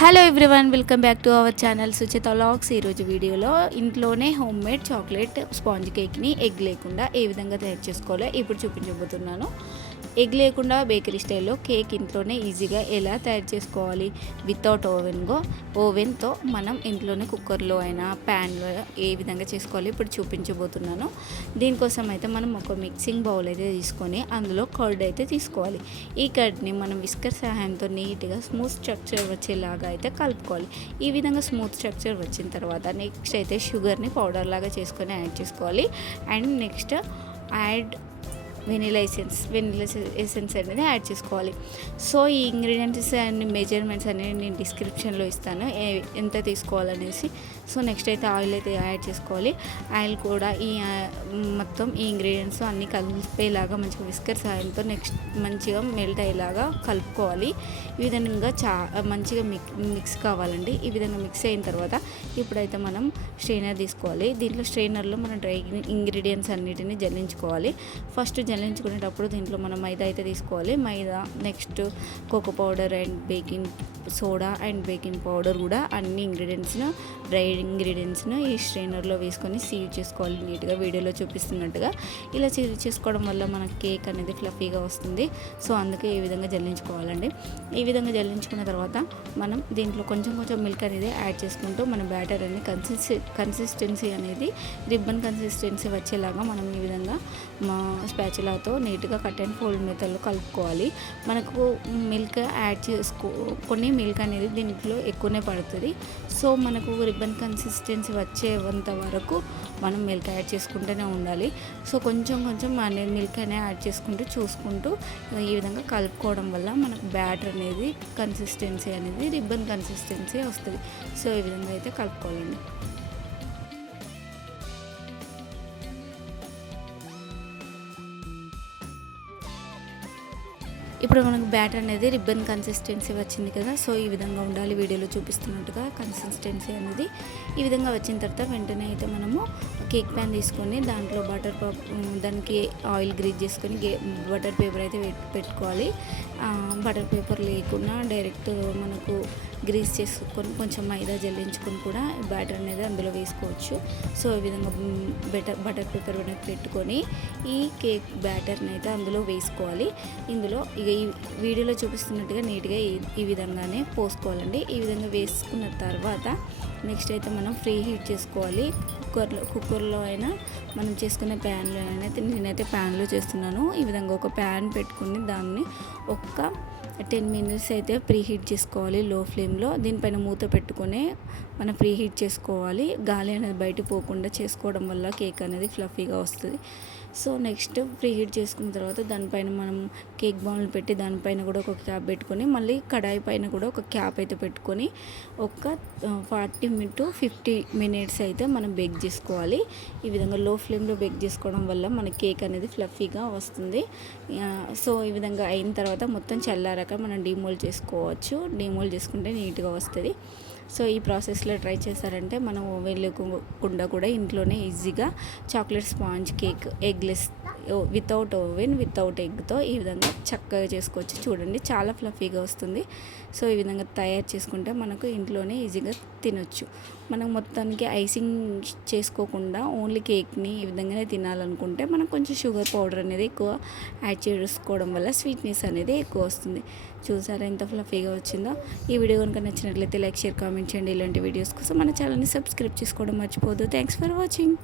Hello everyone, welcome back to our channel Suchitha vlogs. ఈరోజు వీడియోలో ఇంట్లోనే హోమ్ మేడ్ చాక్లెట్ స్పాంజ్ కేక్ని ఎగ్ లేకుండా ఏ విధంగా తయారు చేసుకోవాలో ఇప్పుడు చూపించబోతున్నాను. ఎగ్ లేకుండా బేకరీ స్టైల్లో కేక్ ఇంట్లోనే ఈజీగా ఎలా తయారు చేసుకోవాలి వితౌట్ ఓవెన్తో మనం ఇంట్లోనే కుక్కర్లో అయినా ప్యాన్లో ఏ విధంగా చేసుకోవాలి ఇప్పుడు చూపించబోతున్నాను. దీనికోసం అయితే మనం ఒక మిక్సింగ్ బౌల్ అయితే తీసుకొని అందులో కర్డ్ అయితే తీసుకోవాలి. ఈ కర్డ్ని మనం విస్కర్ సహాయంతో నీట్గా స్మూత్ స్ట్రక్చర్ వచ్చేలాగా అయితే కలుపుకోవాలి. ఈ విధంగా స్మూత్ స్ట్రక్చర్ వచ్చిన తర్వాత నెక్స్ట్ అయితే షుగర్ని పౌడర్ లాగా చేసుకొని యాడ్ చేసుకోవాలి. అండ్ నెక్స్ట్ వెనిలా ఎసెన్స్ అనేది యాడ్ చేసుకోవాలి. సో ఈ ఇంగ్రీడియంట్స్ అండ్ మెజర్మెంట్స్ అనేవి నేను డిస్క్రిప్షన్లో ఇస్తాను ఎంత తీసుకోవాలనేసి. సో నెక్స్ట్ అయితే ఆయిల్ అయితే యాడ్ చేసుకోవాలి. ఆయిల్ కూడా మొత్తం ఈ ఇంగ్రీడియంట్స్ అన్నీ కలిపేలాగా మంచిగా విస్కర్ సహాయంతో నెక్స్ట్ మంచిగా మెల్ట్ అయ్యేలాగా కలుపుకోవాలి. ఈ విధంగా మంచిగా మిక్స్ కావాలండి. ఈ విధంగా మిక్స్ అయిన తర్వాత ఇప్పుడైతే మనం స్ట్రైనర్ తీసుకోవాలి. దీంట్లో స్ట్రైనర్లో మనం డ్రై ఇంగ్రీడియంట్స్ అన్నిటిని జల్లించుకోవాలి. ఫస్ట్ జల్లించుకునేటప్పుడు దీంట్లో మనం మైదా అయితే తీసుకోవాలి. Maida, next cocoa powder and baking soda and baking powder కూడా అన్ని డ్రై ఇంగ్రీడియంట్స్ను ఈ స్ట్రైనర్లో వేసుకొని సీవ్ చేసుకోవాలి నీట్గా వీడియోలో చూపిస్తున్నట్టుగా. ఇలా సీవ్ చేసుకోవడం వల్ల మన కేక్ అనేది ఫ్లఫీగా వస్తుంది. సో అందుకే ఈ విధంగా జల్లించుకోవాలండి. ఈ విధంగా జల్లించుకున్న తర్వాత మనం దీంట్లో కొంచెం మిల్క్ అనేది యాడ్ చేసుకుంటూ మన బ్యాటర్ అనేది కన్సిస్టెన్సీ అనేది రిబ్బన్ కన్సిస్టెన్సీ వచ్చేలాగా మనం ఈ విధంగా స్పాచులాతో నీట్గా కట్ అండ్ ఫోల్డ్ మెథడ్లో కలుపుకోవాలి. మనకు మిల్క్ యాడ్ కొన్ని మిల్క్ అనేది దీంట్లో ఎక్కువనే పడుతుంది. సో మనకు రిబ్బన్ కన్సిస్టెన్సీ వచ్చేంత వరకు మనం మిల్క్ యాడ్ చేసుకుంటూనే ఉండాలి. సో కొంచెం అనేది మిల్క్ అనేది యాడ్ చేసుకుంటూ చూసుకుంటూ ఈ విధంగా కలుపుకోవడం వల్ల మనకు బ్యాటర్ అనేది కన్సిస్టెన్సీ అనేది రిబ్బన్ కన్సిస్టెన్సీ వస్తుంది. సో ఈ విధంగా అయితే కలుపుకోవాలండి. ఇప్పుడు మనకు బ్యాటర్ అనేది రిబ్బన్ కన్సిస్టెన్సీ వచ్చింది కదా. సో ఈ విధంగా ఉండాలి వీడియోలో చూపిస్తున్నట్టుగా కన్సిస్టెన్సీ అనేది. ఈ విధంగా వచ్చిన తర్వాత వెంటనే అయితే మనము కేక్ ప్యాన్ తీసుకొని దాంట్లో దానికి ఆయిల్ గ్రీజ్ చేసుకొని బటర్ పేపర్ అయితే పెట్టుకోవాలి. బటర్ పేపర్ లేకుండా డైరెక్ట్ మనకు గ్రీజ్ చేసుకొని కొంచెం మైదా జల్లించుకొని కూడా బ్యాటర్ అనేది అందులో వేసుకోవచ్చు. సో ఈ విధంగా బటర్ పేపర్ పెట్టుకొని ఈ కేక్ బ్యాటర్ని అయితే అందులో వేసుకోవాలి. ఇందులో ఇక ఈ వీడియోలో చూపిస్తున్నట్టుగా నీట్గా ఈ విధంగానే పోసుకోవాలండి. ఈ విధంగా వేసుకున్న తర్వాత నెక్స్ట్ అయితే మనం ఫ్రీ హీట్ చేసుకోవాలి. కుక్కర్లో అయినా మనం చేసుకునే ప్యాన్లో అయినా నేనైతే ప్యాన్లో చేస్తున్నాను. ఈ విధంగా ఒక ప్యాన్ పెట్టుకుని దాన్ని ఒక 10 minutes అయితే ప్రీ హీట్ చేసుకోవాలి లో ఫ్లేమ్లో. దీనిపైన మూత పెట్టుకొని మనం ప్రీ హీట్ చేసుకోవాలి. గాలి అనేది బయట పోకుండా చేసుకోవడం వల్ల కేక్ అనేది ఫ్లఫీగా వస్తుంది. సో నెక్స్ట్ ప్రీ హీట్ చేసుకున్న తర్వాత దానిపైన మనం కేక్ బౌల్ పెట్టి దానిపైన కూడా ఒక క్యాప్ పెట్టుకొని మళ్ళీ కడాయి పైన కూడా ఒక క్యాప్ అయితే పెట్టుకొని ఒక 40 to 50 minutes అయితే మనం బేక్ చేసుకోవాలి. ఈ విధంగా లో ఫ్లేమ్లో బేక్ చేసుకోవడం వల్ల మన కేక్ అనేది ఫ్లఫీగా వస్తుంది. సో ఈ విధంగా అయిన తర్వాత మొత్తం చల్లారాక మనం డీమోల్డ్ చేసుకోవచ్చు. డీమోల్డ్ చేసుకుంటే నీట్గా వస్తుంది. సో ఈ ప్రాసెస్లో ట్రై చేశారంటే మనం ఓవెన్ లేకుండా కూడా ఇంట్లోనే ఈజీగా chocolate sponge cake eggless without oven without ఎగ్తో ఈ విధంగా చక్కగా చేసుకోవచ్చు. చూడండి చాలా ఫ్లఫీగా వస్తుంది. సో ఈ విధంగా తయారు చేసుకుంటే మనకు ఇంట్లోనే ఈజీగా తినొచ్చు. మనం మొత్తానికి ఐసింగ్ చేసుకోకుండా ఓన్లీ కేక్ని ఈ విధంగానే తినాలనుకుంటే మనం కొంచెం షుగర్ పౌడర్ అనేది ఎక్కువ యాడ్ చేసుకోవడం వల్ల స్వీట్నెస్ అనేది ఎక్కువ వస్తుంది. చూసారా ఎంత ఫ్లఫీగా వచ్చిందో. ఈ వీడియో కనుక నచ్చినట్లయితే లైక్, షేర్, కామెంట్ చేయండి. ఇలాంటి వీడియోస్ కోసం మన ఛానల్ని సబ్స్క్రైబ్ చేసుకోవడం మర్చిపోవద్దు. Thanks for watching.